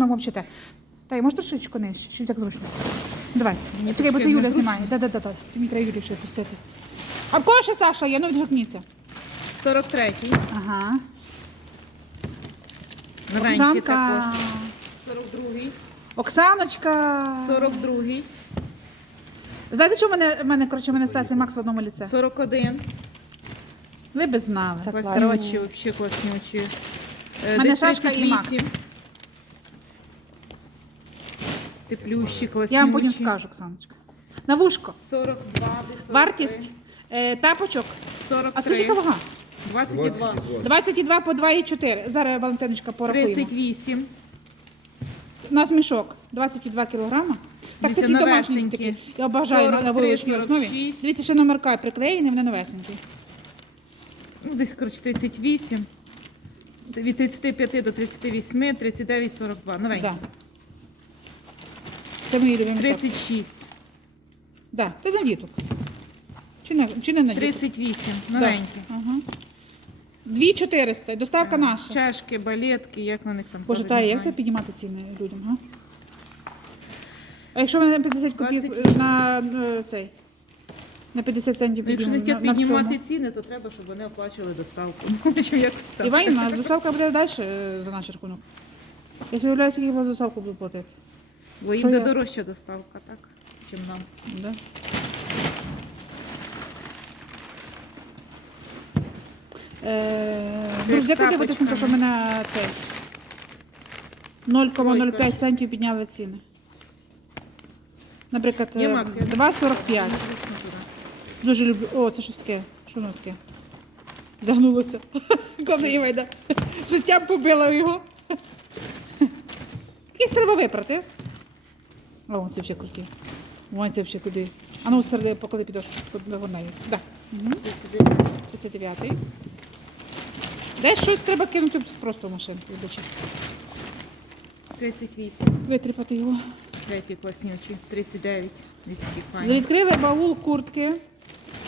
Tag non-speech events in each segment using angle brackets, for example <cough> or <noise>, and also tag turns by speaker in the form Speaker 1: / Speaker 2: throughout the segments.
Speaker 1: Взагалі. Та, може трошечку нижче, щоб так зручно. Давай. Бо це Юля знімає. Да, да, да, да. Ти мені треба Юлі ще пустити. А в кого ще Саша є? Ну відгукніться.
Speaker 2: 43-й.
Speaker 1: Ага.
Speaker 2: Новенький
Speaker 1: Оксанка.
Speaker 2: також. 42-й.
Speaker 1: Оксаночка.
Speaker 2: 42-й.
Speaker 1: Знаєте, що в мене, в мене, коротше, в мене Стас і Макс в одному ліце?
Speaker 2: 41.
Speaker 1: Ви б знали.
Speaker 2: Класнючі, взагалі класнючі. Е,
Speaker 1: Мене
Speaker 2: десь
Speaker 1: Сашка і Макс.
Speaker 2: 38. Теплющі, класнючі.
Speaker 1: Я вам потім скажу, Оксаночка. На вушко.
Speaker 2: 42, десь 43.
Speaker 1: Вартість е, тапочок.
Speaker 2: 43.
Speaker 1: А скажи, яка вага?
Speaker 2: 22.
Speaker 1: 22 по 2,4. Зараз Валентиночка порахуємо.
Speaker 2: 38.
Speaker 1: У нас мішок 22 кілограма. Так, це
Speaker 2: Дивіться,
Speaker 1: ті домашні
Speaker 2: новесенькі.
Speaker 1: такі. Я обожаю на, на
Speaker 2: 43,
Speaker 1: вилочній основі.
Speaker 2: 46.
Speaker 1: Дивіться, ще номерка приклеєні, вони новесенькі.
Speaker 2: Ну, десь, коротше, 38. Від 35 до 38, 39, 42. Новенькі.
Speaker 1: Да. Це мої любимі.
Speaker 2: 36.
Speaker 1: Да. Це на діток. Чи не, чи не на діток?
Speaker 2: 38.
Speaker 1: Да.
Speaker 2: Новенькі.
Speaker 1: Ага. 2400. Доставка наша.
Speaker 2: Чашки, балетки, як на них там.
Speaker 1: Боже,
Speaker 2: не
Speaker 1: як це піднімати ціни людям, га? А якщо ви на 50 копійок
Speaker 2: 28.
Speaker 1: на е, цей, на 50 центів
Speaker 2: Ну, Якщо не
Speaker 1: піднімемо,
Speaker 2: хочуть
Speaker 1: на, на
Speaker 2: піднімати
Speaker 1: всьому.
Speaker 2: ціни, то треба, щоб вони оплачували доставку. <laughs> Чим якось так.
Speaker 1: Іванівна, доставка буде далі е, за наш рахунок. Я уявляю, скільки за доставку буду платити.
Speaker 2: Бо їм буде дорожча доставка, так? Чим нам.
Speaker 1: Да? Е, Друзі, як ви
Speaker 2: тапочками.
Speaker 1: дивитеся, що ми на цей 0,05 центів підняли ціни? Наприклад,
Speaker 2: Є,
Speaker 1: е,
Speaker 2: Макс, я-
Speaker 1: 2,45. Дуже люблю. О, це щось таке. Що воно таке? Загнулося. <laughs> Коли Івайда. Життя побило його. Якийсь треба випрати. О, вон це взагалі круті. Вон це взагалі куди. А ну, середи, поклади підошку до горнею. Да. Угу. 39-й. Десь щось треба кинути просто в машинку. вибачте.
Speaker 2: 38.
Speaker 1: Витріпати його.
Speaker 2: Це які класнючі. 39. Дивіться, які файні.
Speaker 1: Відкрили баул куртки.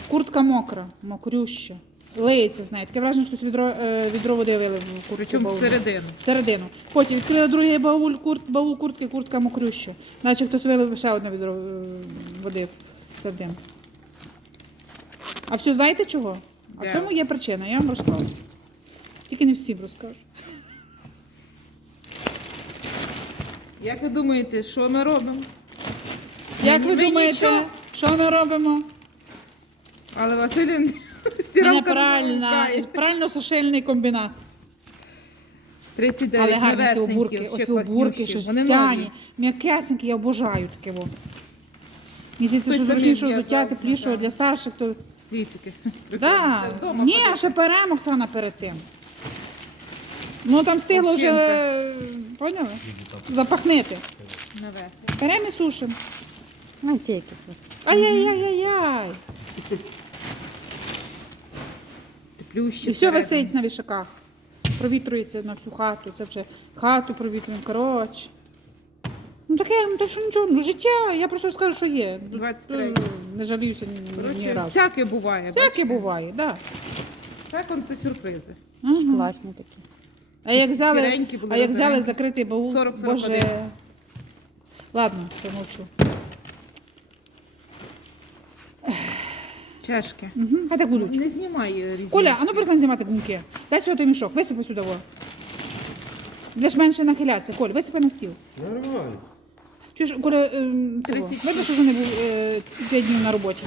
Speaker 1: Куртка мокра, мокрюща. Лиється, знаєте. Таке враження, що хтось відро, е, відро води вилив в куртку.
Speaker 2: Причому
Speaker 1: баулу.
Speaker 2: всередину.
Speaker 1: Всередину. Потім відкрили другий баул, курт, баул куртки, куртка мокрюща. Наче хтось вилив ще одне відро е, води всередину. А все знаєте чого? А в
Speaker 2: Де?
Speaker 1: цьому є причина, я вам розкажу. Тільки не всім розкажу.
Speaker 2: Як ви думаєте, що ми робимо?
Speaker 1: Як ви
Speaker 2: Ми
Speaker 1: думаєте,
Speaker 2: нічого.
Speaker 1: що ми робимо?
Speaker 2: Але Василін
Speaker 1: Мене
Speaker 2: стиралка
Speaker 1: правильно, правильно сушильний комбінат.
Speaker 2: 39
Speaker 1: Але гарні ці
Speaker 2: новесенькі,
Speaker 1: обурки,
Speaker 2: взагалі
Speaker 1: оці обурки,
Speaker 2: класнющі. Вони
Speaker 1: шерстяні,
Speaker 2: нові.
Speaker 1: м'якесенькі, я обожаю таке. Во. Мені здається,
Speaker 2: Хтось
Speaker 1: що
Speaker 2: собі
Speaker 1: зручніше взуття, тепліше
Speaker 2: да.
Speaker 1: для старших, то
Speaker 2: Дивіться, <laughs>
Speaker 1: Да.
Speaker 2: Вдома
Speaker 1: Ні,
Speaker 2: ходити.
Speaker 1: ще перемо Оксана перед тим. Ну там встигло вже,
Speaker 2: Овчинка.
Speaker 1: поняли? Запахнити.
Speaker 2: Новесенькі.
Speaker 1: Беремо і сушимо.
Speaker 3: Ну, ці які класні.
Speaker 1: Ай-яй-яй-яй.
Speaker 2: Теплющі.
Speaker 1: І все
Speaker 2: всередині.
Speaker 1: висить на вішаках. Провітрується на всю хату. Це вже хату провітрюємо. Коротше. Ну таке, ну так що нічого, ну життя, я просто скажу, що є.
Speaker 2: 23.
Speaker 1: Не жаліюся ні, ні, ні
Speaker 2: Коротше,
Speaker 1: разу.
Speaker 2: всяке буває.
Speaker 1: Всяке
Speaker 2: бачите?
Speaker 1: буває, так.
Speaker 2: Так он це сюрпризи.
Speaker 1: Да.
Speaker 3: Класні такі.
Speaker 1: А як взяли,
Speaker 2: Сіренькі були,
Speaker 1: а як взяли
Speaker 2: розовенькі.
Speaker 1: закритий баул,
Speaker 2: 40-41.
Speaker 1: боже. Ладно, все мовчу.
Speaker 2: Чашки.
Speaker 1: Угу. Хай так будуть.
Speaker 2: Не знімай е, різні.
Speaker 1: Коля, а ну перестань знімати гумки. Дай сюди той мішок, висипай сюди. Во. Будеш менше нахилятися. Коль, висипай на стіл.
Speaker 4: Нормально.
Speaker 1: Чуєш, Коля,
Speaker 2: 30.
Speaker 1: видно, що вже не був е, 5 днів на роботі.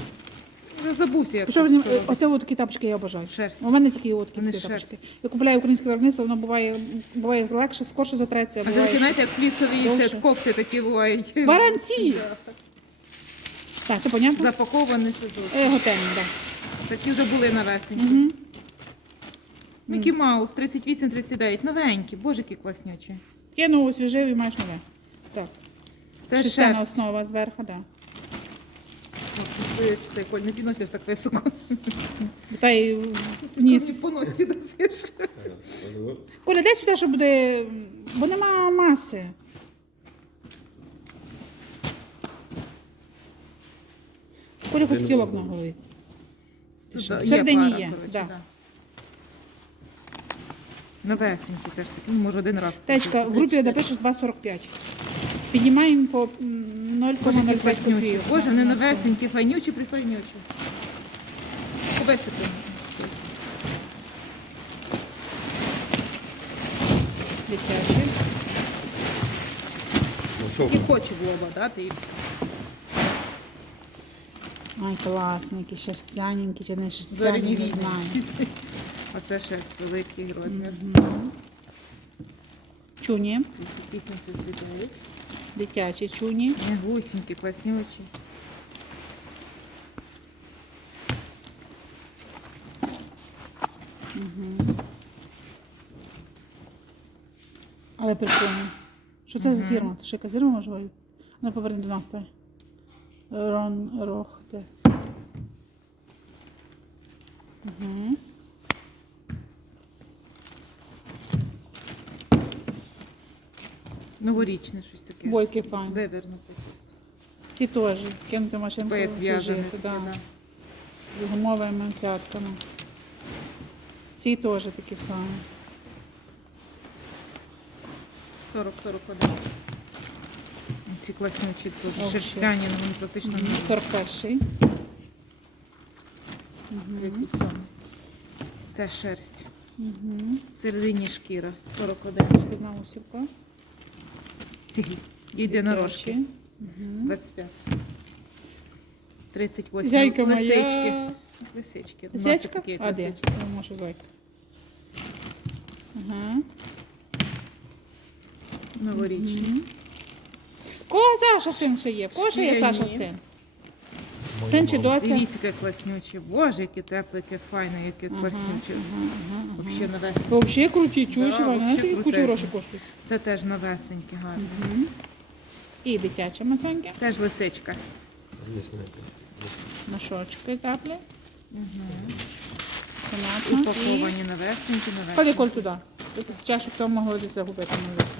Speaker 2: Вже забувся, як
Speaker 1: Що,
Speaker 2: це робити.
Speaker 1: оце от такі тапочки я обожаю.
Speaker 2: Шерсть.
Speaker 1: У мене тільки от такі
Speaker 2: Вони
Speaker 1: тапочки.
Speaker 2: шерсть.
Speaker 1: Я купляю українське виробництво, воно буває, буває легше, скорше затреться.
Speaker 2: А це
Speaker 1: Буває...
Speaker 2: знаєте, як флісові
Speaker 1: Довше.
Speaker 2: це кофти такі бувають.
Speaker 1: Баранці! Так, це понятно?
Speaker 2: Запаковані сюди.
Speaker 1: Е, готельні, так.
Speaker 2: Такі вже були навесені.
Speaker 1: Угу.
Speaker 2: Мікі Маус 38-39. Новенькі. Боже, які класнючі.
Speaker 1: Кинув, освіжив і маєш нове. Так. Шестяна
Speaker 2: шерсть.
Speaker 1: основа зверху, так.
Speaker 2: Ой, Це, Коль, не підносиш так високо.
Speaker 1: Та й
Speaker 2: Мені
Speaker 1: ніс.
Speaker 2: по носі досиш.
Speaker 1: Коля, дай сюди, щоб буде. Бо нема маси. Коля хоч кілок на голові.
Speaker 2: Тут
Speaker 1: що,
Speaker 2: є
Speaker 1: да.
Speaker 2: да. Новесенькі теж такі, ну, може один раз.
Speaker 1: Течка, в групі напишеш 2,45. Піднімаємо по
Speaker 2: Боже, які
Speaker 1: 0,05
Speaker 2: класнючі.
Speaker 1: копійок.
Speaker 2: Боже, вони
Speaker 1: На- на
Speaker 2: новесенькі, файнючі, прифайнючі. Висипи.
Speaker 1: Дитячі.
Speaker 2: І хоче в лоба дати і все.
Speaker 1: Ай, класненькі, шерстяненькі, чи не шерстяні, не знаю.
Speaker 2: Оце шерсть великий розмір.
Speaker 1: Чуні,
Speaker 2: 38 39.
Speaker 1: дитячі чуні.
Speaker 2: Гусінькі, класнючі.
Speaker 1: Але прикольно. Що це за фірма? Що яка фірма може? Ну, поверни до нас той. Рон Рохте. Угу.
Speaker 2: Новорічне щось таке.
Speaker 1: Бойки файні.
Speaker 2: Вивернути.
Speaker 1: Ці теж. Кинути машинку.
Speaker 2: Як в'яжене.
Speaker 1: да. З гумовими цятками. Ці теж такі самі.
Speaker 2: 40-41. Ці класнючі теж шерстяні, ну вони практично не
Speaker 1: 41-й.
Speaker 2: 37. Теж шерсть.
Speaker 1: Угу.
Speaker 2: Середині шкіра. 41.
Speaker 1: Одна усівка.
Speaker 2: Йде на рожки.
Speaker 1: Дитячі.
Speaker 2: 25. 38.
Speaker 1: Зяйка
Speaker 2: Лисички.
Speaker 1: моя.
Speaker 2: Лисички. Носик такий, як
Speaker 1: А де?
Speaker 2: лисички.
Speaker 1: Я можу зайка. Ага.
Speaker 2: Новорічні.
Speaker 1: Кого Саша син ще є? Кого ще є Саша син? Син чи доця?
Speaker 2: Дивіться, яке класнюче. Боже, яке тепле, яке файне, яке класнюче. Взагалі новесеньке.
Speaker 1: Взагалі круті, чуєш,
Speaker 2: Да, вообще
Speaker 1: Знаєте, кучу
Speaker 2: крутезні.
Speaker 1: грошей коштують.
Speaker 2: Це теж новесеньке, гарне.
Speaker 1: І дитяче мацоньке.
Speaker 2: Теж лисичка.
Speaker 1: Ношочки теплі. Понятно. І...
Speaker 2: Упаковані новесенькі,
Speaker 1: Ходи,
Speaker 2: новесенькі.
Speaker 1: Коль, туди. Тут чашок того могли десь загубити. висимо.